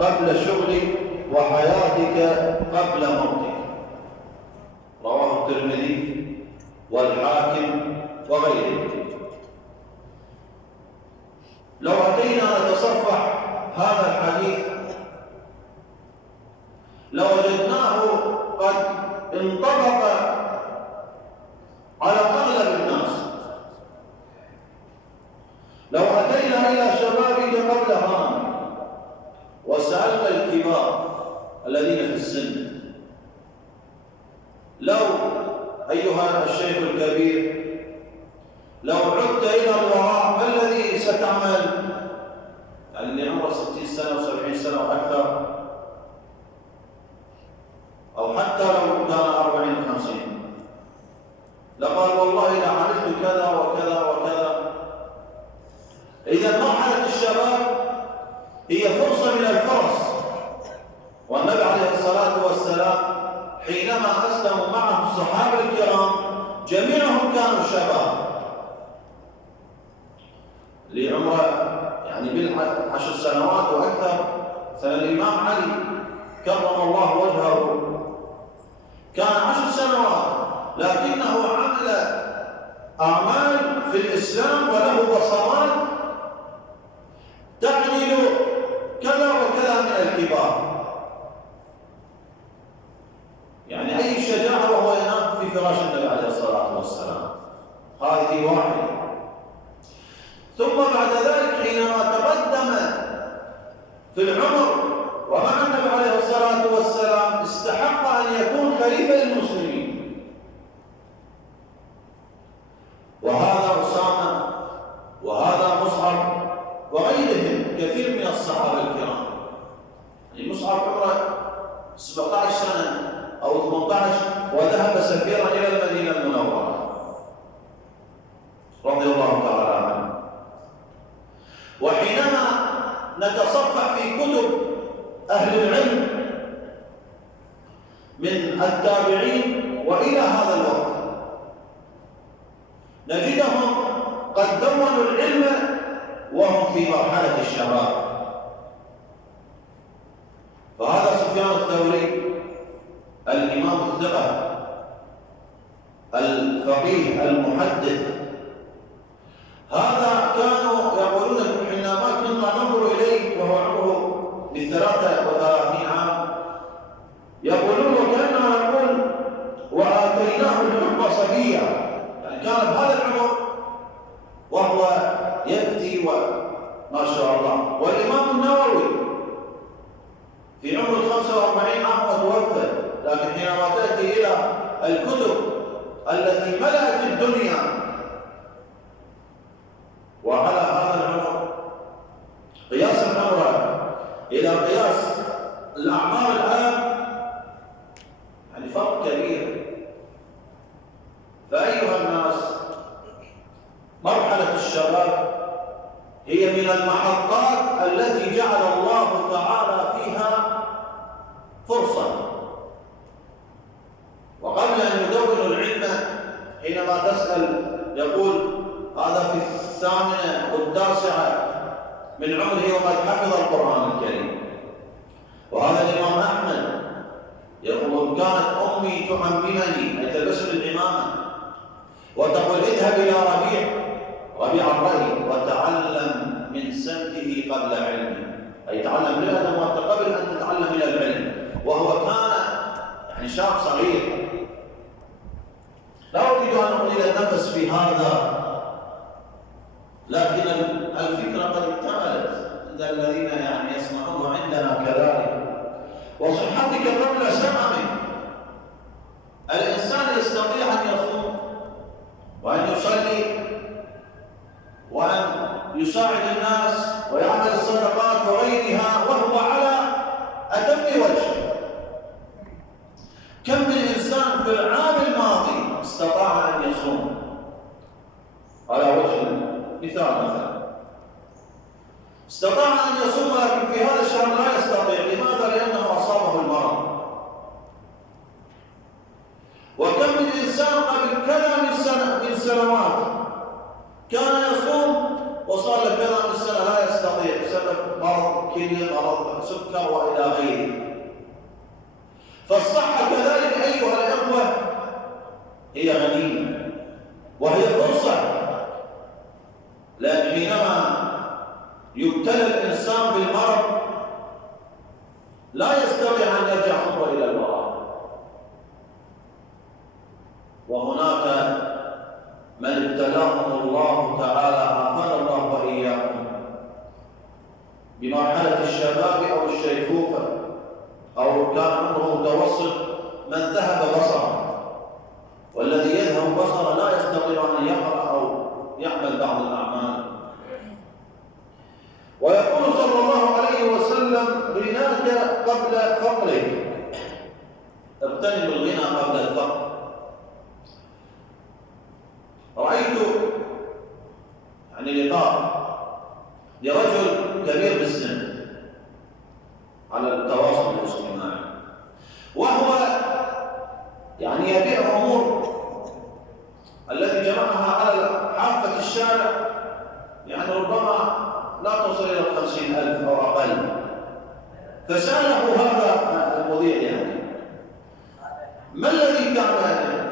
قبل شغلك وحياتك قبل موتك. رواه الترمذي والحاكم وغيره. لو أتينا نتصفح هذا الحديث لوجدناه قد انطبق على أغلب الناس. لو أتينا إلى شبابك قبل هان وسألنا الكبار الذين في السن، لو أيها الشيخ الكبير لو عدت إلى الوراء ما الذي ستعمل؟ يعني اللي عمره 60 سنة و70 سنة وأكثر، أو حتى لو كان 40 و50، لقال والله لعملت كذا وكذا وكذا. إذا مرحلة الشباب هي فرصة من الفرص، والنبي عليه الصلاة والسلام حينما أسلموا معه الصحابة الكرام جميعهم كانوا شباب لعمره يعني بال10 سنوات وأكثر. الإمام علي كرم الله وجهه كان 10 سنوات، لكنه عمل أعمال في الإسلام وله بصمات تعمل كذا وكذا من الكبار. يعني أي شجاعة وهو ينام في فراش النبي عليه الصلاة والسلام، هذه واحدة. ثم بعد ذلك حينما تقدم في العمر ومع النبي عليه الصلاة والسلام استحق أن يكون خليفة للمسلمين، وهذا أسامة وهذا مصعب وغيرهم كثير من الصحابة الكرام. يعني مصعب عمره 17 سنة أو 18 وذهب سفيرا إلى المدينة المنورة رضي الله تعالى عنه. وحينما نتصفح في كتب أهل العلم من التابعين وإلى هذا الوقت نجدهم قد دونوا العلم وهم في مرحلة الشباب. فهذا سفيان الثوري الإمام الثقة الفقيه المحدث، هذا كانوا يقولون حينما كنا ننظر إليه وهو عمره ب33 عام يقولون وكأننا نقول وآتيناه الحكم صبيا، يعني كان بهذا العمر وهو يبكي وما شاء الله. والإمام النووي في عمر 45 عام وتوفى، لكن حينما تأتي إلى الكتب التي ملأت الدنيا وعلى هذا العمر قياس العمر إلى قياس الأعمار الآن يعني فرق كبير. فأيها الناس، مرحلة الشباب هي من المحطات التي جعل الله تعالى فيها فرصة. وقبل أن يدون العلم حينما تسأل يقول هذا في 8 و9 من عمره وقد حفظ القرآن الكريم. وهذا الإمام أحمد يقول كانت أمي تعممني أي تلبسني العمامة وتقول اذهب إلى ربيع الرأي وتعلم من سمته قبل علمه، أي تعلم من الأدوات قبل أن تتعلم من العلم. وهو كان يعني شاب صغير. لا أريد أن أطيل النفس في هذا، لكن الفكرة قد اكتملت عند الذين يعني يسمعون وعندنا كذلك. وصحتك قبل سقمك. الإنسان يستطيع أن يصوم وأن يصلي وأن يساعد الناس ويعمل الصدقات وغيرها وهو على أتم وجه. كم من إنسان في العام الماضي استطاع أن يصوم على وجه مثال استطاع أن يصوم، لكن في هذا الشهر لا يستطيع. لماذا؟ لأنه أصابه المرض. وكم من إنسان قبل كذا من سنوات كان يصوم وصار له كذا من سنة لا فيه مرض سكر وإلى غيره. فالصحة كذلك أيها الأخوة هي غنيمة وهي فرصة، لأن حينما يبتلى الإنسان بالمرض لا يستطيع أن يرجع عمره إلى المرض. وهناك من ابتلاهم الله تعالى عافانا الله وإياهم بمرحلة الشباب أو الشيخوخة أو كان عمره متوسط من ذهب بصره، والذي يذهب بصره لا يستطيع أن يقرأ أو يعمل بعض الأعمال. ويقول صلى الله عليه وسلم: غناك قبل فقرك، اغتنم الغنى قبل الفقر. رأيت لقاء لرجل كبير بالسن على التواصل الاجتماعي، وهو يبيع أمور التي جمعها على حافة الشارع ربما لا تصل إلى 50,000 أو أقل. فسأله هذا المذيع ما الذي كان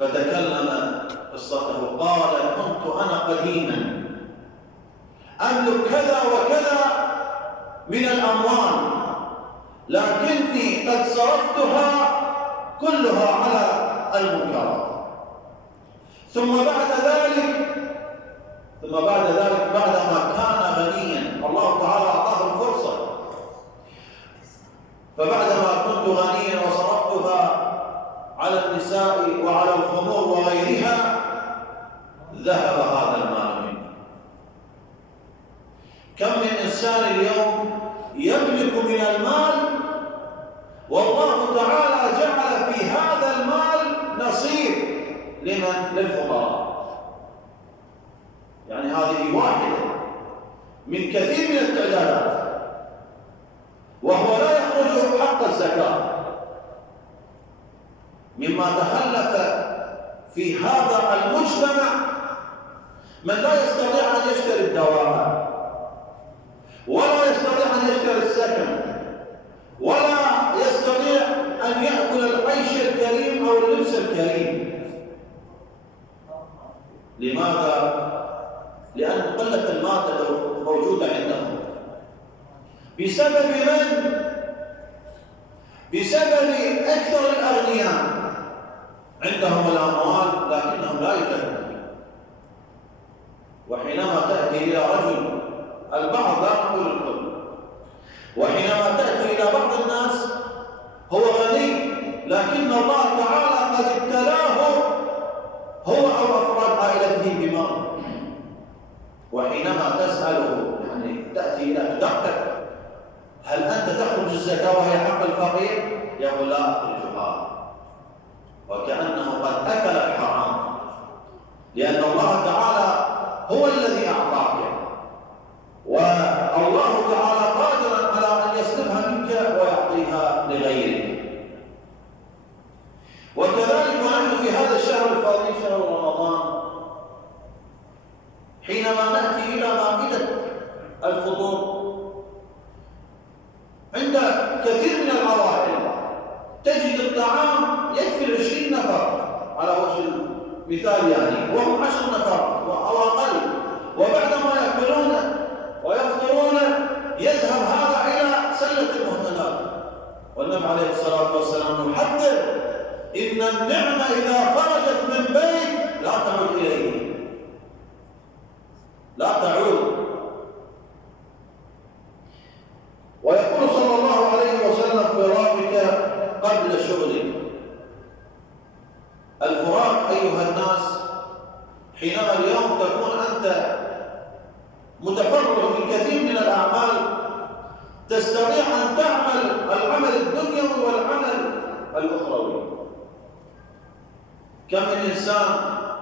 فتكلم قصته. قال: كنت أنا قديما أملك كذا وكذا من الأموال، لكني قد صرفتها كلها على المنكرات. ثم بعد ذلك بعدما كان غنيا الله تعالى أعطاه الفرصة، فبعدما كنت غنيا وصرفتها على النساء وعلى الخمور وغيرها ذهب هذا المال مني. كم من إنسان اليوم يملك من المال والله تعالى جعل في هذا المال نصيب للفقراء. هذه واحدة من كثير من التعدادات، وهو لا يخرج حق الزكاة. مما تخلف في هذا المجتمع من لا يستطيع أن يشتري الدواء، ولا يستطيع أن يشتري السكن، ولا يستطيع أن يأكل العيش الكريم أو اللبس الكريم. لماذا؟ لأن قلة المادة موجودة عندهم. بسبب من؟ بسبب أكثر الأغنياء عندهم الأموال لكنهم لا يفهمون. وحينما تأتي إلى رجل، البعض لا نقول الكل، وحينما تأتي إلى بعض الناس هو غني لكن الله تعالى قد ابتلاه هو أو أفراد عائلته بمرض، وحينما تسأله تأتي إلى تدقق: هل أنت تخرج الزكاة وهي حق الفقير؟ يقول: لا أخرجها، وكأنه قد أكل الحرام، لأن الله تعالى هو الذي أعطاك، والله تعالى قادر على أن يسلبها منك ويعطيها لغيرك. وكذلك نحن في هذا الشهر الفاضل شهر رمضان حينما نأتي إلى مائدة الفطور عند كثير من العوائل تجد الطعام يكفي 20 نفر على وجه المثال وهم 10 نفر أو أقل، وبعدما يأكلون ويفطرون يذهب هذا إلى سلة المهملات. والنبي عليه الصلاة والسلام يحذر: إن النعمة إذا خرجت من بيت لا تعود إليه، لا تعود. ويقول صلى الله عليه وسلم: فراقك قبل شغلك. الفراق أيها الناس حينما اليوم تكون أنت متفرغ من كثير من الأعمال تستطيع أن تعمل العمل الدنيوي والعمل الأخروي. كم من إنسان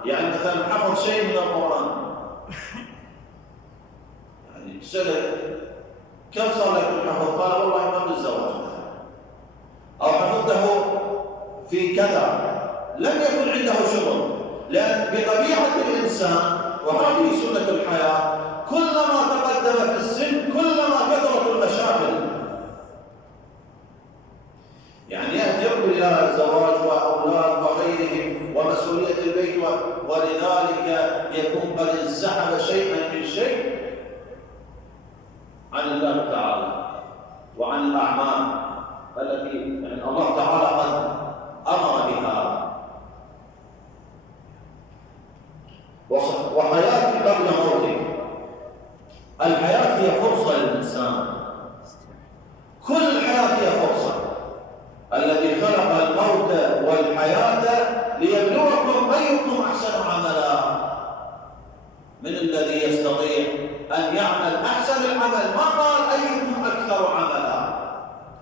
مثلا حفظ شيء من القرآن، سأل: كم صار لك الحفظ؟ قال: والله قبل الزواج، أو حفظته في كذا. لم يكن عنده شغل، لأن بطبيعة الإنسان وهذه سنة الحياة كلما تقدم في السن كلما كثرت المشاكل. يعني يأتي يقبل إلى زواج وأولاد وغيرهم ومسؤولية البيت، ولذلك يكون قد انسحب شيئا من شيء عن الله تعالى وعن الأعمال التي يعني الله تعالى قد أمر بها. وحياتي قبل موتك، الحياة هي فرصة للإنسان، كل الحياة هي فرصة. الذي خلق الموت والحياة ليبلوكم أيكم أحسن عملا. من الذي يستطيع أن يعمل أحسن العمل؟ ما قال أيكم أكثر عملا،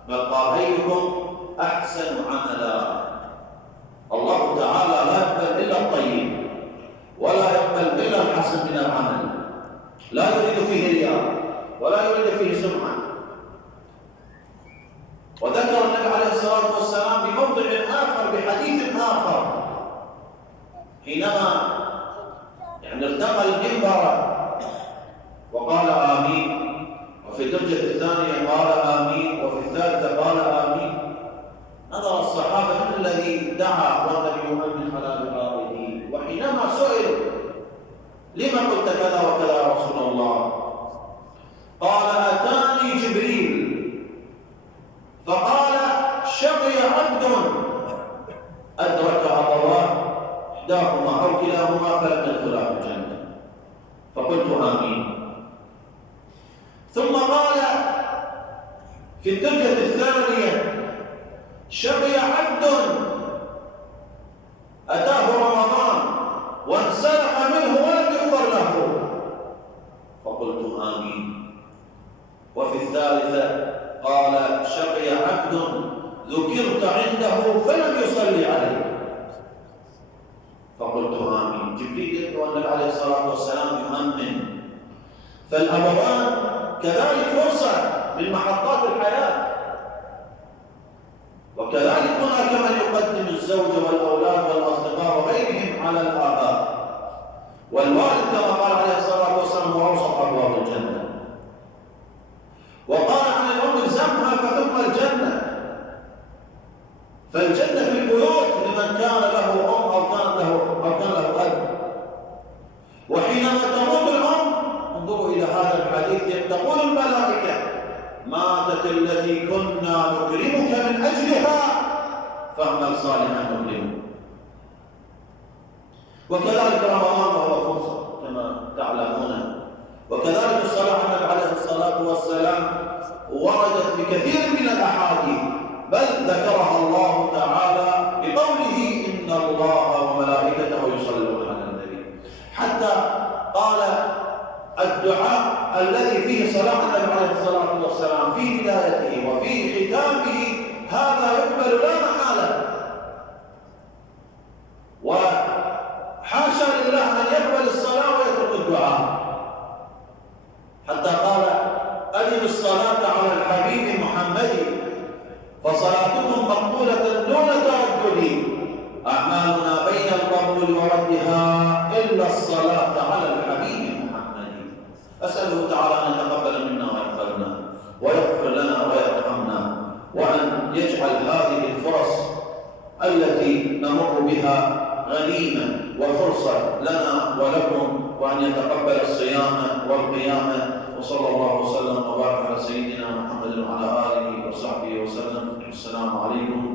بل قال أيكم أحسن عملا. الله تعالى لا يقبل إلا الطيب ولا يقبل إلا الحسن من العمل، لا يريد فيه رياء ولا يريد فيه سمعة. وذكر النبي عليه الصلاة والسلام بموضع آخر بحديث آخر حينما يعني ارتقى المنبر وقال آمين، وفي الدرجة الثانية قال آمين، وفي الثالثة قال آمين. نظر الصحابة من الذي دعا والنبي يؤمن على دعائه. وحينما سئل لما قلت كذا وكذا يا رسول الله، قال أتاني جبريل فقال شقي عبد أدرك أبواه إحداهما أو كلاهما فلم يدخلا الجنة، فقلت آمين. ثم قال في الدرجة الثانية شقي عبد أتاه رمضان وانسلخ منه ولم يغفر له، فقلت آمين. وفي الثالثة قال شقي عبد ذكرت عنده فلم يصلي عليه، فقلت آمين. جبريل يدعو النبي عليه الصلاة والسلام يؤمن. فالأبوان كذلك فرصة من محطات الحياة، وكذلك هناك من يقدم الزوج والأولاد والأصدقاء وغيرهم على الآباء. والوالد كما قال عليه الصلاة والسلام هو أوسط أبواب الجنة. وقال عن الأم الزمها فثم الجنة. فالجنة في البيوت لمن كان له أم أو كان له أب. وحينما تموت الأم انظروا إلى هذا الحديث، تقول الملائكة ماتت التي كنا نكرمك من أجلها فاعمل صالحا نكرمك. وكذلك رمضان وهو فرصة كما تعلمون. وكذلك الصلاة على النبي عليه الصلاة والسلام وردت بكثير من الأحاديث، بل ذكرها الله تعالى بقوله إن الله وملائكته يصلون على النبي، حتى قال الدعاء الذي فيه صلاة النبي عليه الصلاة والسلام في بدايته وفي ختامه هذا يقبل لا محالة. وحاشا لله أن يقبل الصلاة ويترك الدعاء، حتى قال أدم الصلاة على الحبيب محمد فصلاتكم مقبولة دون تردد، أعمالنا بين القبول وردها إلا الصلاة على الحبيب محمد. أسأله تعالى أن يتقبل منا ويغفرنا ويغفر لنا ويرحمنا، وأن يجعل هذه الفرص التي نمر بها غنيمة وفرصة لنا ولكم، وأن يتقبل الصيام والقيام. وصلى الله وسلم وبارك على سيدنا محمد وعلى آله وصحبه وسلم. السلام عليكم